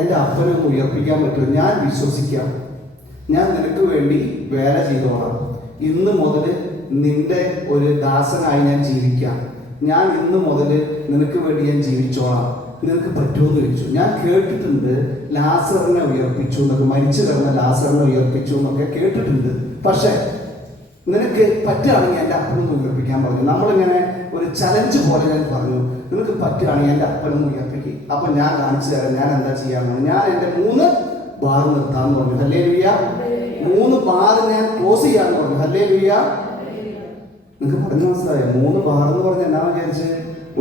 എൻ്റെ അപ്പനെ ഉയർപ്പിക്കാൻ പറ്റും. ഞാൻ വിശ്വസിക്കാം. ഞാൻ നിനക്ക് വേണ്ടി വേല ചെയ്തോളാം. ഇന്ന് മുതൽ നിന്റെ ഒരു ദാസനായി ഞാൻ ജീവിക്കാം. ഞാൻ ഇന്ന് മുതൽ നിനക്ക് വേണ്ടി ഞാൻ ജീവിച്ചോളാം. നിനക്ക് പറ്റുമെന്ന് ചോദിച്ചു. ഞാൻ കേട്ടിട്ടുണ്ട് ലാസറിനെ ഉയർപ്പിച്ചു എന്നൊക്കെ, മരിച്ചു കിടന്ന ലാസറിനെ ഉയർപ്പിച്ചു എന്നൊക്കെ കേട്ടിട്ടുണ്ട്. പക്ഷെ നിനക്ക് പറ്റുകയാണെങ്കിൽ എൻ്റെ അപ്പനൊന്ന് ഉയർപ്പിക്കാൻ പറഞ്ഞു. നമ്മളിങ്ങനെ ഒരു ചലഞ്ച് പോലെ ഞാൻ പറഞ്ഞു, നിനക്ക് പറ്റുകയാണെങ്കിൽ എൻ്റെ അപ്പനൊന്ന് ഉയർപ്പിക്കും. അപ്പൊ ഞാൻ കാണിച്ചു തരാം ഞാൻ എന്താ ചെയ്യാമെന്ന്. ഞാൻ എൻ്റെ 3 ബാർ നിർത്താന്ന് പറഞ്ഞു. ഹല്ലേലൂയ. 3 ബാർ ഞാൻ ക്ലോസ് ചെയ്യാന്ന് പറഞ്ഞു. ഹല്ലേലൂയ. നിങ്ങൾക്ക് പറഞ്ഞു മനസ്സിലായോ? 3 ബാർ എന്ന് പറഞ്ഞാൽ എന്നാ വിചാരിച്ച്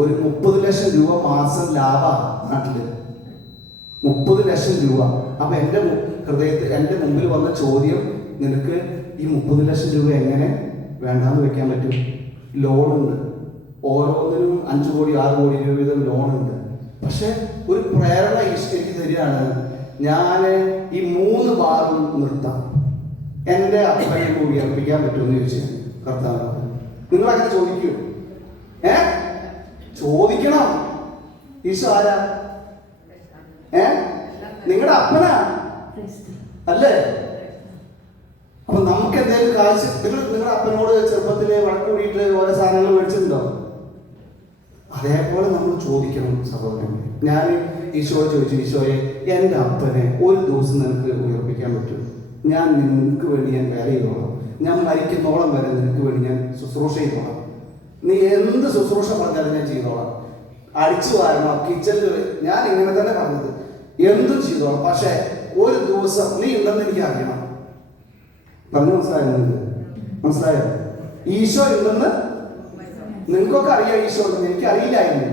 ഒരു 30 ലക്ഷം രൂപ മാസം ലാഭ നാട്ടില്. 30 ലക്ഷം രൂപ. അപ്പൊ എൻ്റെ ഹൃദയത്തിൽ എൻ്റെ മുമ്പിൽ വന്ന ചോദ്യം, നിനക്ക് ഈ 30 ലക്ഷം രൂപ എങ്ങനെ വേണ്ടാന്ന് വെക്കാൻ പറ്റും? ലോണുണ്ട്, ഓരോന്നിനും 5 കോടി 6 കോടി രൂപ വീതം ലോണുണ്ട്. പക്ഷെ ഒരു പ്രേരണ എനിക്ക് തരികയാണ്, ഞാൻ ഈ 3 ബാറും നിർത്താം. എൻ്റെ അപ്പനെ ഉയർപ്പിക്കാൻ പറ്റുമെന്ന് ചോദിച്ചു കർത്താവ്. നിങ്ങൾ അങ്ങനെ ചോദിക്കൂ? ചോദിക്കണം. ഈശോ ആരാ? നിങ്ങളുടെ അപ്പനാ അല്ലേ? അപ്പൊ നമുക്ക് എന്തെങ്കിലും കാശ്, നിങ്ങളുടെ അപ്പനോട് ചെറുപ്പത്തില് വഴക്ക് കൂടിയിട്ട് ഓരോ സാധനങ്ങൾ മേടിച്ചിട്ടുണ്ടോ? അതേപോലെ നമ്മൾ ചോദിക്കണം സഹോദരങ്ങളെ. ഞാൻ ഈശോയെ ചോദിച്ചു, ഈശോയെ എൻ്റെ അപ്പനെ ഒരു ദിവസം നിനക്ക് ഉയർപ്പിക്കാൻ പറ്റും? ഞാൻ നിനക്ക് വേണ്ടി ഞാൻ വേല ചെയ്തോളാം. ഞാൻ മരിക്കുന്നോളം വരെ നിനക്ക് വേണ്ടി ഞാൻ ശുശ്രൂഷ ചെയ്തോളാം. നീ എന്ത് ശുശ്രൂഷ പറഞ്ഞാലും ഞാൻ ചെയ്തോളാം. അടിച്ചു വാരണം, കിച്ചണിൽ, ഞാൻ ഇങ്ങനെ തന്നെ പറഞ്ഞത്, എന്തും ചെയ്തോളാം. പക്ഷെ ഒരു ദിവസം നീ ഉണ്ടെന്ന് എനിക്ക് അറിയണം. പറഞ്ഞു മനസ്സിലായോ? നിങ്ങൾക്ക് മനസ്സിലായോ? ഈശോ ഉണ്ടെന്ന് നിങ്ങൾക്കൊക്കെ അറിയാം. ഈശോ ഉണ്ടെന്ന് എനിക്ക് അറിയില്ലായിരുന്നു.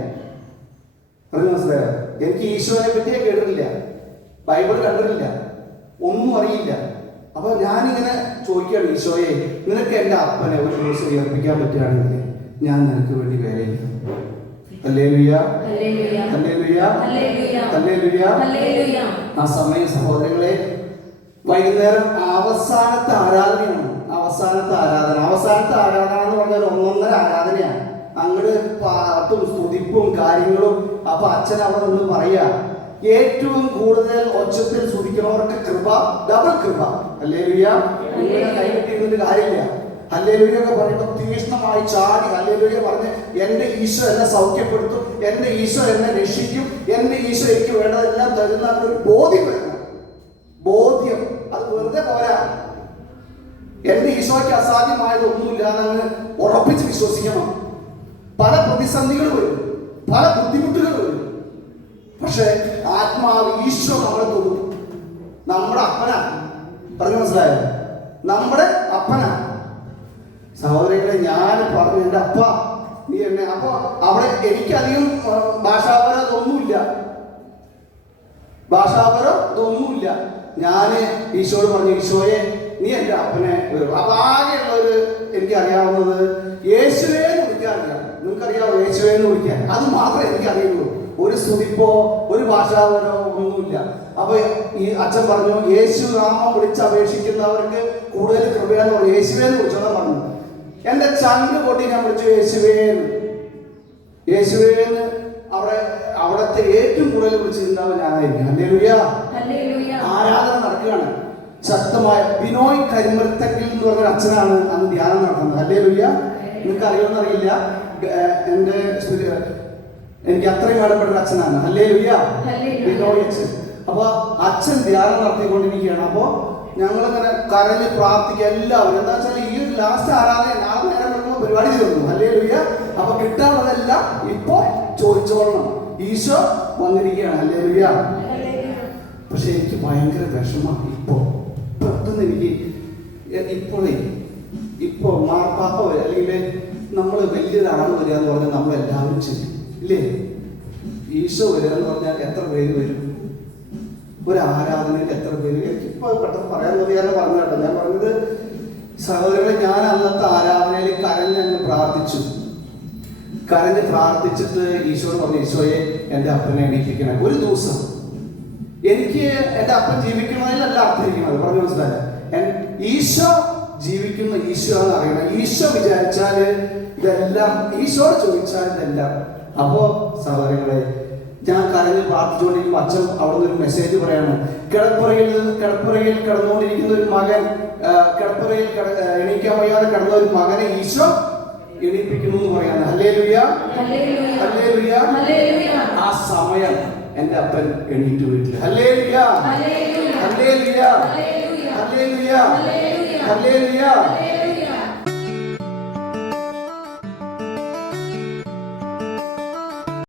പറഞ്ഞു മനസ്സിലായോ? എനിക്ക് ഈശോനെ പറ്റിയേ കേട്ടിട്ടില്ല, ബൈബിൾ കണ്ടിട്ടില്ല, ഒന്നും അറിയില്ല. അപ്പൊ ഞാനിങ്ങനെ ചോദിക്കുകയാണ്, ഈശോയെ നിനക്ക് എൻ്റെ അപ്പനെ ഒരു ദിവസം ഉയർപ്പിക്കാൻ പറ്റുകയാണെങ്കിൽ ഞാൻ നിനക്ക് വേണ്ടി വേല ചെയ്യും. Hallelujah, hallelujah, hallelujah. ആ സമയം സഹോദരങ്ങളെ, വൈകുന്നേരം അവസാനത്തെ ആരാധനയാണ്. അവസാനത്തെ ആരാധന എന്ന് പറഞ്ഞാൽ 1.5 ആരാധനയാണ്. അങ്ങോട്ട് പാട്ടും സ്തുതിപ്പും കാര്യങ്ങളും. അപ്പൊ അച്ഛൻ അവിടെ നിന്ന് പറയാ, ഏറ്റവും കൂടുതൽ ഒച്ചത്തിൽ സ്തുതിക്കുന്നവർക്ക് കൃപ, ഡബിൾ കൃപ. ഹല്ലേലൂയ. ഇങ്ങനെ കൈകെട്ടിയിരുന്നിട്ട് കാര്യമില്ല. ഹല്ലേലൂയ ഒക്കെ പറയുമ്പോൾ തീക്ഷ്ണമായി ചാടി ഹല്ലേലൂയ പറഞ്ഞ്, എൻ്റെ ഈശോ എന്നെ സൗഖ്യപ്പെടുത്തും, എൻ്റെ ഈശോ എന്നെ രക്ഷിക്കും, എൻ്റെ ഈശോ എനിക്ക് വേണ്ടതെല്ലാം തരുന്ന ഒരു ബോധ്യം വരണം. ബോധ്യം അത് വെറുതെ പോരാ. എൻ്റെ ഈശോയ്ക്ക് അസാധ്യമായതൊന്നുമില്ലാന്ന് ഉറപ്പിച്ച് വിശ്വസിക്കണം. പല പ്രതിസന്ധികൾ വരും, പല ബുദ്ധിമുട്ടുകൾ വരും. പക്ഷെ ആത്മാവ് ഈശോ നമ്മളെ തൊടും. നമ്മുടെ അപ്പനാ. പറഞ്ഞു മനസ്സിലായോ? നമ്മുടെ അപ്പനാ. സഹോദരങ്ങളെ, ഞാൻ പറഞ്ഞു എൻ്റെ അപ്പ നീ എന്നെ. അപ്പൊ അവിടെ എനിക്കധികം ഭാഷാപരം ഇതൊന്നുമില്ല. ഞാൻ ഈശോയോട് പറഞ്ഞു, ഈശോയെ നീ എൻ്റെ അപ്പനെ വരും. അപ്പൊ ആകെയുള്ളൊരു എനിക്കറിയാവുന്നത് യേശുവേ എന്ന് വിളിക്കാൻ അറിയാം. നിങ്ങൾക്കറിയാമോ യേശുവേ എന്ന് വിളിക്കാൻ? അത് മാത്രമേ എനിക്കറിയുള്ളൂ. ഒരു സ്തുതിപ്പോ ഒരു ഭാഷാപരോ ഒന്നുമില്ല. അപ്പൊ ഈ അച്ഛൻ പറഞ്ഞു, യേശു നാമം വിളിച്ച് അപേക്ഷിക്കുന്നവർക്ക് കൂടുതൽ കൃപയാന്ന് പറഞ്ഞു. യേശുവേ എന്ന് വിളിച്ചോളാൻ പറഞ്ഞു. എന്റെ ചങ്ക് പൊട്ടി ഞാൻ വിളിച്ചു യേശുവേന്ന്. അവിടത്തെ ഏറ്റവും കൂടുതൽ വിളിച്ചിട്ടുണ്ടാവും ഞാനായിരിക്കും. ഹല്ലേലൂയ. ആരാധന നടക്കുകയാണ് ശക്തമായ. ബിനോയ് കരിമരത്തങ്കിൽ എന്ന് പറഞ്ഞ അച്ഛനാണ് അന്ന് ധ്യാനം നടത്തുന്നത്. ഹല്ലേലൂയ. നിങ്ങൾക്ക് അറിയുമെന്നറിയില്ല, എനിക്ക് അത്രയും വേണ്ടപ്പെട്ട അച്ഛനാണ്. ഹല്ലേലൂയ. ബിനോയ് അച്ഛൻ. അപ്പൊ അച്ഛൻ ധ്യാനം നടത്തിക്കൊണ്ടിരിക്കുകയാണ്. അപ്പോ ഞങ്ങളിങ്ങനെ കരഞ്ഞ് പ്രാർത്ഥിക്കുക എല്ലാവരും. എന്താ വെച്ചാൽ ഈ ഒരു ലാസ്റ്റ് ആരാധന നാളെ നേരം വെക്കുമ്പോൾ പരിപാടി തീർന്നു. ഹല്ലേലൂയ. അപ്പൊ കിട്ടാനുള്ളതെല്ലാം ഇപ്പൊ ചോദിച്ചോളണം. ഈശോ വന്നിരിക്കുകയാണ്. ഹല്ലേലൂയ. പക്ഷെ എനിക്ക് ഭയങ്കര വിഷമമാണ് ഇപ്പോ. പെട്ടെന്ന് എനിക്ക് ഇപ്പോ മാർപ്പാപ്പ അല്ലെങ്കിൽ നമ്മൾ വലിയൊരാൾ വരിക എന്ന് പറഞ്ഞാൽ നമ്മളെല്ലാവരും ചെയ്യും ഇല്ലേ? ഈശോ വരിക എന്ന് പറഞ്ഞാൽ എത്ര പേര് വരും? ഒരു ആരാധനയിൽ എത്ര പേര്? എനിക്കിപ്പോ പെട്ടെന്ന് പറയാൻ മതിയാലോ പറഞ്ഞു കേട്ടോ. ഞാൻ പറഞ്ഞത് സഹോദരങ്ങളെ, ഞാൻ അന്നത്തെ ആരാധനയിൽ കരഞ്ഞങ്ങ് പ്രാർത്ഥിച്ചിട്ട് ഈശോട് പറഞ്ഞു, ഈശോയെ എൻ്റെ അപ്പനെ എണീപ്പിക്കണം. ഒരു ദിവസം എനിക്ക് എൻ്റെ അപ്പൻ ജീവിക്കുന്നതിലല്ല അർത്ഥിരിക്കുന്നത്. പറഞ്ഞു മനസ്സിലായ? ഈശോ ജീവിക്കുന്ന ഈശോ എന്ന് അറിയണം. ഈശോ വിചാരിച്ചാല് ഇതെല്ലാം, ഈശോട് ചോദിച്ചാൽ ഇതെല്ലാം. അപ്പോ സഹോദരങ്ങളെ, ഞാൻ കരഞ്ഞ് പ്രാർത്ഥിച്ചുകൊണ്ടിരിക്കുമ്പോൾ അച്ഛൻ അവിടെ നിന്ന് ഒരു മെസ്സേജ് പറയാണ്, കിടപ്പുറയിൽ കിടന്നുകൊണ്ടിരിക്കുന്ന ഒരു മകൻ, കിടപ്പുറയിൽ എണീക്കാൻ വയ്യാതെ കിടന്ന ഒരു മകനെ ഈശോ എണീപ്പിക്കുന്നു എന്ന് പറയാണ്. Hallelujah, hallelujah. ആ സമയം എന്റെ അപ്പൻ എണീറ്റ് വീട്ടിൽ. Hallelujah, hallelujah, hallelujah, hallelujah.